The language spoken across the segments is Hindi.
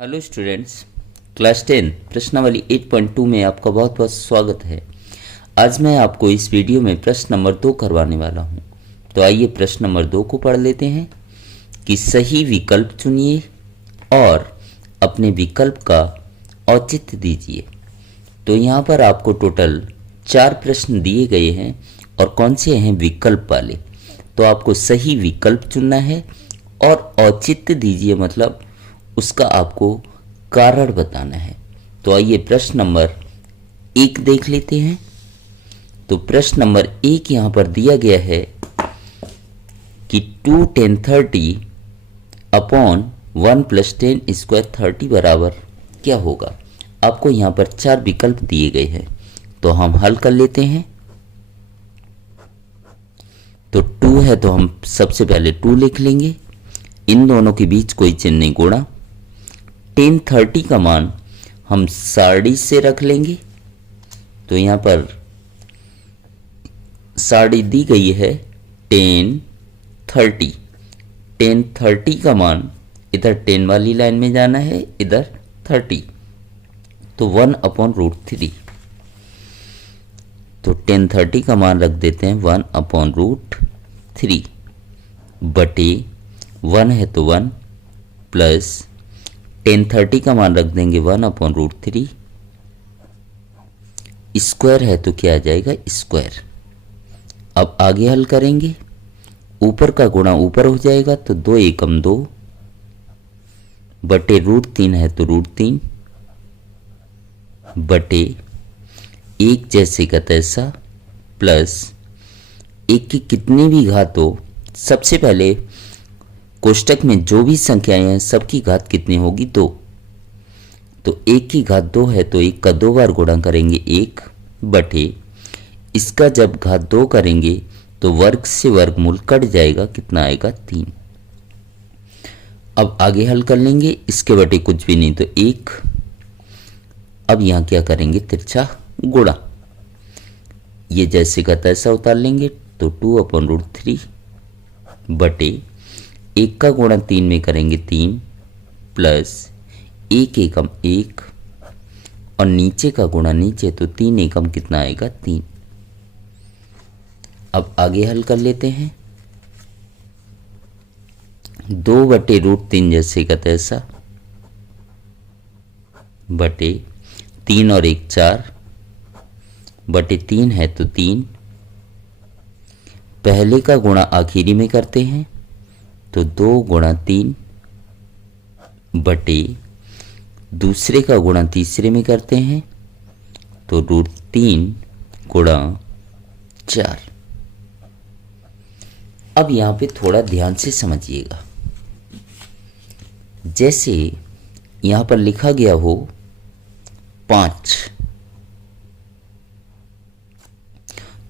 हेलो स्टूडेंट्स, क्लास 10 प्रश्नावली 8.2 में आपका बहुत बहुत स्वागत है। आज मैं आपको इस वीडियो में प्रश्न नंबर 2 करवाने वाला हूं। तो आइए प्रश्न नंबर 2 को पढ़ लेते हैं कि सही विकल्प चुनिए और अपने विकल्प का औचित्य दीजिए। तो यहाँ पर आपको टोटल 4 प्रश्न दिए गए हैं और कौन से हैं विकल्प वाले। तो आपको सही विकल्प चुनना है और औचित्य दीजिए, मतलब उसका आपको कारण बताना है। तो आइए प्रश्न नंबर 1 देख लेते हैं। तो प्रश्न नंबर 1 यहाँ पर दिया गया है कि 2 10 30 अपॉन 1 प्लस 10 स्क्वायर 30 बराबर क्या होगा। आपको यहाँ पर 4 विकल्प दिए गए हैं, तो हम हल कर लेते हैं। तो 2 है तो हम सबसे पहले 2 लिख लेंगे, इन दोनों के बीच कोई चिन्ह नहीं गुणा। 10 30 का मान हम साड़ी से रख लेंगे, तो यहाँ पर साड़ी दी गई है 10 30। 10 30 का मान इधर 10 वाली लाइन में जाना है, इधर 30, तो 1/√3। तो 10 30 का मान रख देते हैं 1/√3 बटे 1 है तो 1 प्लस 10 30 का मान रख देंगे 1/√3, स्क्वायर है तो क्या आ जाएगा स्क्वायर। अब आगे हल करेंगे, ऊपर का गुणा ऊपर हो जाएगा तो 2 एकम 2 बटे √3 है तो √3 बटे 1 जैसे का तैसा प्लस 1 की कितनी भी घात हो, सबसे पहले कोष्टक में जो भी संख्याएं हैं सबकी घात कितनी होगी 2। तो 1 की घात 2 है तो 1 का 2 बार गुणा करेंगे 1 बटे इसका जब घात 2 करेंगे तो वर्ग से वर्गमूल कट जाएगा, कितना आएगा 3। अब आगे हल कर लेंगे, इसके बटे कुछ भी नहीं तो 1। अब यहां क्या करेंगे तिरछा गुणा, ये जैसे का तैसा उतार लेंगे तो 2/√3 बटे 1 का गुणा 3 में करेंगे 3 प्लस 1 एकम 1 और नीचे का गुणा नीचे तो 3 एकम कितना आएगा 3। अब आगे हल कर लेते हैं, 2/√3 जैसे का तैसा बटे 3 और 1 4 बटे 3 है तो 3। पहले का गुणा आखिरी में करते हैं तो 2 गुणा 3 बटे दूसरे का गुणा तीसरे में करते हैं तो √3 गुणा 4। अब यहां पे थोड़ा ध्यान से समझिएगा, जैसे यहां पर लिखा गया हो 5,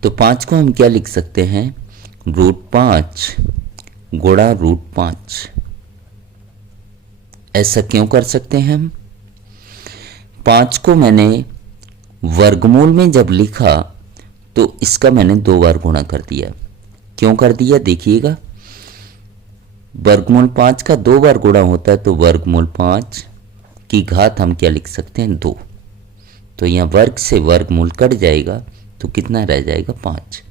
तो 5 को हम क्या लिख सकते हैं √5 गुणा √5। ऐसा क्यों कर सकते हैं हम, 5 को मैंने वर्गमूल में जब लिखा तो इसका मैंने 2 बार गुणा कर दिया। क्यों कर दिया देखिएगा, वर्गमूल 5 का 2 बार गुणा होता है तो वर्गमूल 5 की घात हम क्या लिख सकते हैं 2। तो यहाँ वर्ग से वर्गमूल कट जाएगा तो कितना रह जाएगा 5।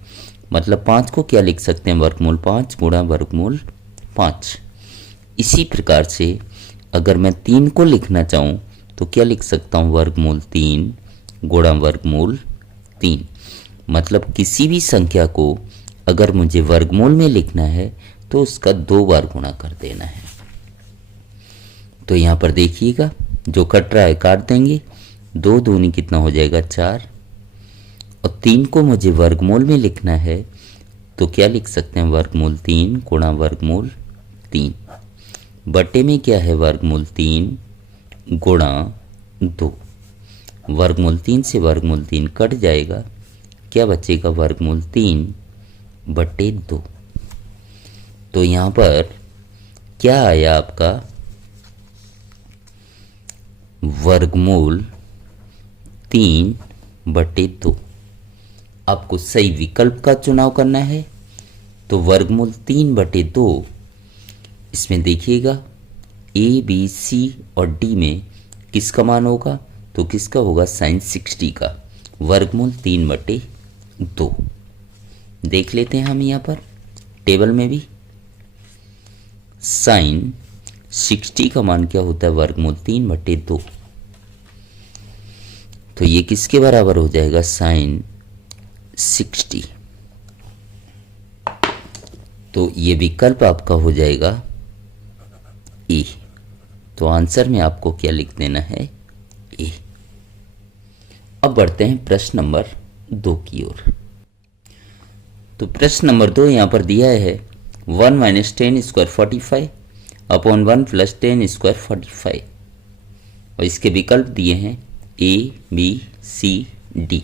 मतलब 5 को क्या लिख सकते हैं वर्गमूल 5 गुणा वर्गमूल 5। इसी प्रकार से अगर मैं 3 को लिखना चाहूँ तो क्या लिख सकता हूँ वर्गमूल 3 गुणा वर्गमूल 3। मतलब किसी भी संख्या को अगर मुझे वर्गमूल में लिखना है तो उसका 2 बार गुणा कर देना है। तो यहाँ पर देखिएगा जो कट रहा है काट देंगे, 2 दूनी कितना हो जाएगा 4 और 3 को मुझे वर्गमूल में लिखना है तो क्या लिख सकते हैं वर्गमूल 3 गुणा वर्गमूल 3 बटे में क्या है वर्गमूल 3 गुणा 2। वर्गमूल 3 से वर्गमूल 3 कट जाएगा, क्या बचेगा वर्गमूल 3 बटे 2। तो यहाँ पर क्या आया आपका वर्गमूल 3 बटे 2। आपको सही विकल्प का चुनाव करना है, तो वर्गमूल 3 बटे 2 इसमें देखिएगा ए बी सी और डी में किसका मान होगा, तो किसका होगा साइन 60 का, वर्गमूल 3/2। देख लेते हैं हम यहाँ पर टेबल में भी, साइन 60 का मान क्या होता है, वर्गमूल 3/2। तो ये किसके बराबर हो जाएगा, साइन 60। तो ये विकल्प आपका हो जाएगा ए। तो आंसर में आपको क्या लिख देना है, ए। अब बढ़ते हैं प्रश्न नंबर 2 की ओर। तो प्रश्न नंबर 2 यहाँ पर दिया है 1 - 10 स्क्वायर 45 अपॉन 1 + 10 स्क्वायर 45, और इसके विकल्प दिए हैं ए बी सी डी।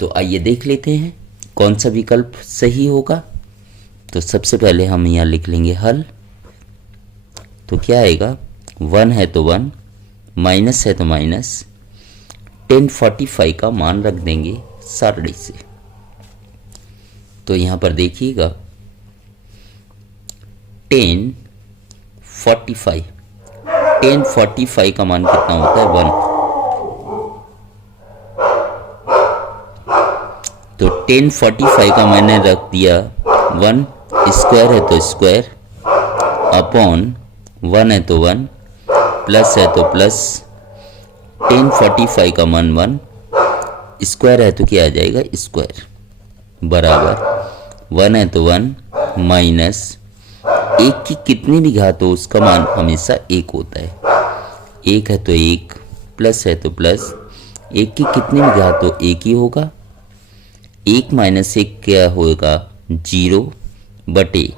तो आइए देख लेते हैं कौन सा विकल्प सही होगा। तो सबसे पहले हम यहाँ लिख लेंगे हल। तो क्या आएगा, 1 है तो 1, माइनस है तो माइनस, 10 45 का मान रख देंगे सारणी से। तो यहाँ पर देखिएगा 10 45 का मान कितना होता है, 1। तो 10 45 का मैंने रख दिया 1, स्क्वायर है तो स्क्वायर, अपॉन 1 है तो 1, प्लस है तो प्लस, 10 45 का मान 1, स्क्वायर है तो क्या आ जाएगा स्क्वायर, बराबर 1 है तो 1, माइनस 1 की कितनी भी घात हो उसका मान हमेशा 1 होता है, 1 है तो 1, प्लस है तो प्लस, 1 की कितनी भी घात हो 1 ही होगा, 1 - 1 क्या होगा 0 बटे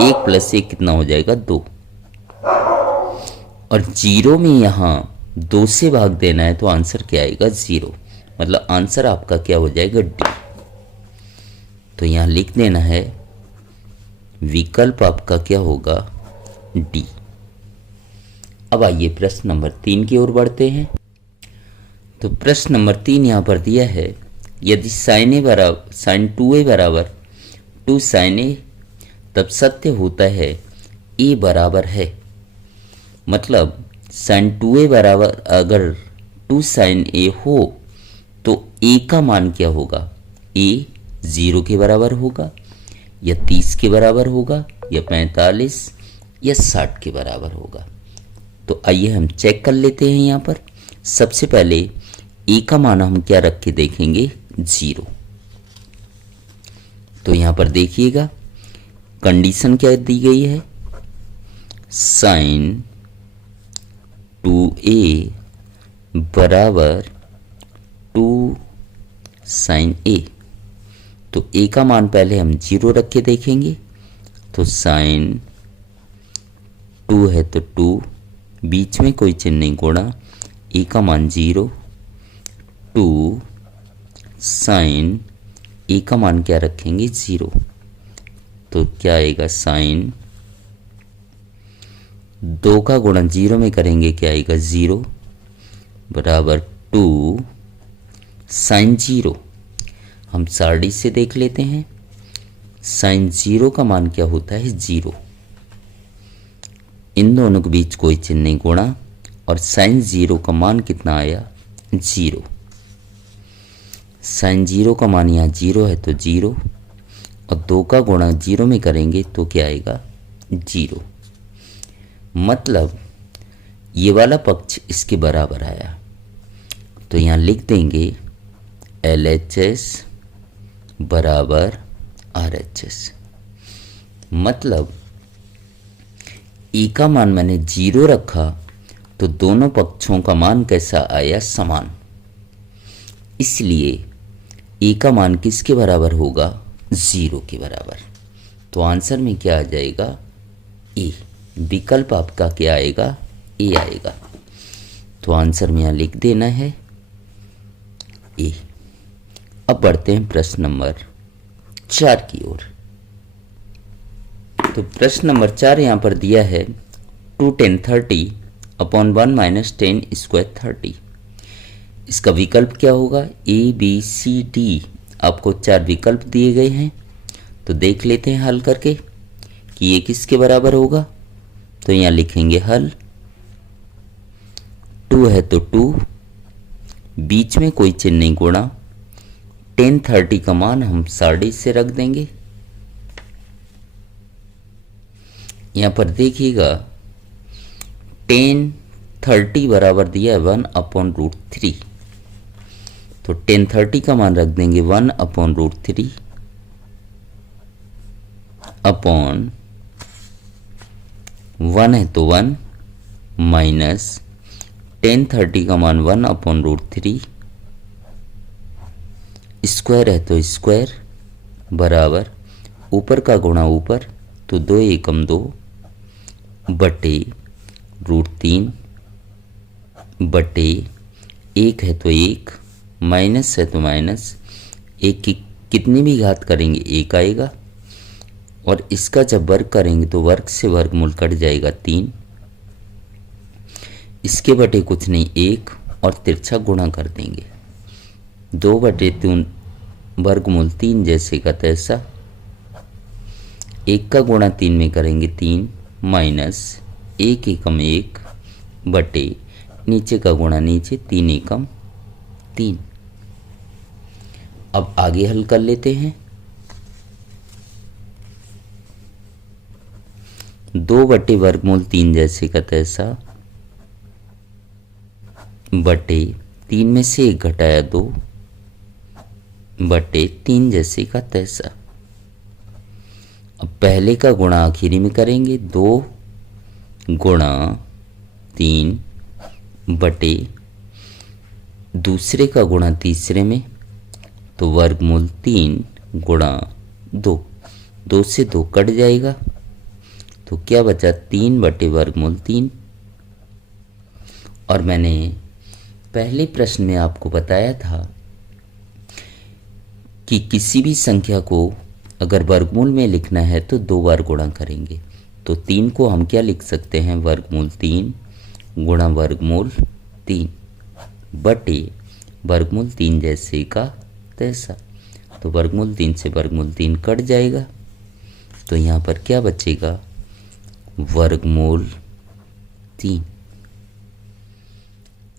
1 + 1 कितना हो जाएगा 2, और 0 में यहाँ 2 से भाग देना है तो आंसर क्या आएगा 0, मतलब आंसर आपका क्या हो जाएगा डी। तो यहाँ लिख देना है विकल्प आपका क्या होगा डी। अब आइए प्रश्न नंबर 3 की ओर बढ़ते हैं। तो प्रश्न नंबर 3 यहाँ पर दिया है यदि sin 2a बराबर 2 sin a, तब सत्य होता है a बराबर है, मतलब sin 2a बराबर अगर 2 sin a हो तो a का मान क्या होगा, a 0 के बराबर होगा या 30 के बराबर होगा या 45 या 60 के बराबर होगा। तो आइए हम चेक कर लेते हैं। यहाँ पर सबसे पहले a का मान हम क्या रख के देखेंगे 0। तो यहाँ पर देखिएगा कंडीशन क्या दी गई है, sin 2a बराबर 2 sin a। तो a का मान पहले हम 0 रख के देखेंगे। तो sin 2 है तो 2, बीच में कोई चिन्ह नहीं, गुणा a का मान 0, 2 sin a का मान क्या रखेंगे 0। तो क्या आएगा sin 2 का गुणा 0 में करेंगे क्या आएगा 0 बराबर 2 sin 0। हम सारणी से देख लेते हैं, sin 0 का मान क्या होता है 0, इन दोनों के बीच कोई चिन्ह नहीं, गुणा, और sin 0 का मान कितना आया 0। sin 0 का मान यहाँ 0 है तो 0, और 2 का गुणा 0 में करेंगे तो क्या आएगा 0, मतलब ये वाला पक्ष इसके बराबर आया। तो यहाँ लिख देंगे LHS बराबर RHS, मतलब E का मान मैंने 0 रखा तो दोनों पक्षों का मान कैसा आया समान, इसलिए E का मान किसके बराबर होगा 0 के बराबर। तो आंसर में क्या आ जाएगा ए, विकल्प आपका क्या आएगा ए आएगा। तो आंसर में यहाँ लिख देना है ए। अब बढ़ते हैं प्रश्न नंबर 4 की ओर। तो प्रश्न नंबर 4 यहाँ पर दिया है 2 10 30 अपॉन 1 - 10 स्क्वायर 30। इसका विकल्प क्या होगा ए बी सी डी, आपको 4 विकल्प दिए गए हैं। तो देख लेते हैं हल करके कि ये किसके बराबर होगा। तो यहाँ लिखेंगे हल। 2 है तो 2, बीच में कोई चिन्ह नहीं गुणा, 10/30 का मान हम 30 से रख देंगे। यहाँ पर देखिएगा 10/30 बराबर दिया है 1/√3, तो 10/30 का मान रख देंगे 1/√3 अपॉन 1 है तो 1 माइनस 10/30 का मान 1/√3, स्क्वायर है तो स्क्वायर बराबर ऊपर का गुणा ऊपर, तो 2 एकम 2 बटे √3 बटे 1 है तो 1 माइनस है तो माइनस, 1 की कितनी भी घात करेंगे 1 आएगा, और इसका जब वर्ग करेंगे तो वर्ग से वर्गमूल कट जाएगा 3, इसके बटे कुछ नहीं 1 और तिरछा गुणा कर देंगे, 2/3 वर्गमूल 3 जैसे का तैसा, 1 का गुणा 3 में करेंगे 3 माइनस 1 एकम 1 बटे नीचे का गुणा नीचे 3 एकम 3। अब आगे हल कर लेते हैं। 2 बटे वर्गमूल 3 जैसे का तैसा बटे 3 में से 1 घटाया 2 बटे 3 जैसे का तैसा। अब पहले का गुणा आखिरी में करेंगे, 2 गुणा 3 बटे दूसरे का गुणा तीसरे में, तो वर्गमूल 3 गुणा 2, 2 से 2 कट जाएगा, तो क्या बचा 3 बटे वर्गमूल 3। और मैंने पहले प्रश्न में आपको बताया था कि किसी भी संख्या को अगर वर्गमूल में लिखना है तो 2 बार गुणा करेंगे, तो 3 को हम क्या लिख सकते हैं, वर्गमूल 3 गुणा वर्गमूल 3 बटे वर्गमूल 3 जैसे का तैसा, तो वर्गमूल 3 से वर्गमूल 3 कट जाएगा, तो यहाँ पर क्या बचेगा, वर्गमूल 3।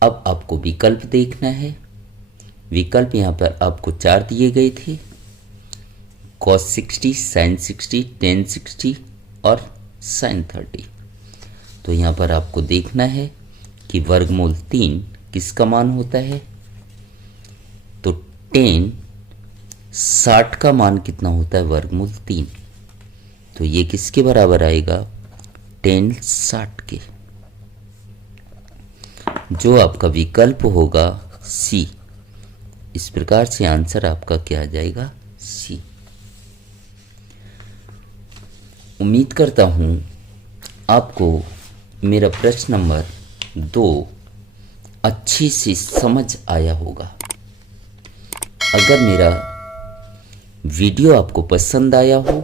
अब आपको विकल्प देखना है। विकल्प यहाँ पर आपको 4 दिए गए थे, cos 60, sin 60, tan 60 और sin 30। तो यहाँ पर आपको देखना है कि वर्गमूल 3 किसका मान होता है, तो tan 60 का मान कितना होता है, वर्गमूल 3, तो ये किसके बराबर आएगा, tan 60 के, जो आपका विकल्प होगा सी। इस प्रकार से आंसर आपका क्या आ जाएगा, सी। उम्मीद करता हूं आपको मेरा प्रश्न नंबर 2 अच्छी सी समझ आया होगा। अगर मेरा वीडियो आपको पसंद आया हो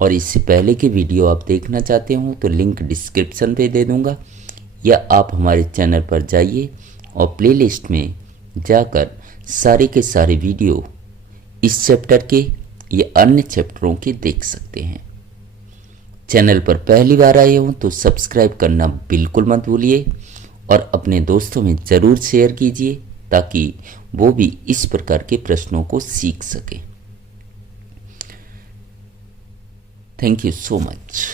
और इससे पहले के वीडियो आप देखना चाहते हो तो लिंक डिस्क्रिप्शन पे दे दूंगा, या आप हमारे चैनल पर जाइए और प्लेलिस्ट में जाकर सारे के सारे वीडियो इस चैप्टर के या अन्य चैप्टरों के देख सकते हैं। चैनल पर पहली बार आए हो तो सब्सक्राइब करना बिल्कुल मत भूलिए और अपने दोस्तों में ज़रूर शेयर कीजिए ताकि वो भी इस प्रकार के प्रश्नों को सीख सकें। Thank you so much.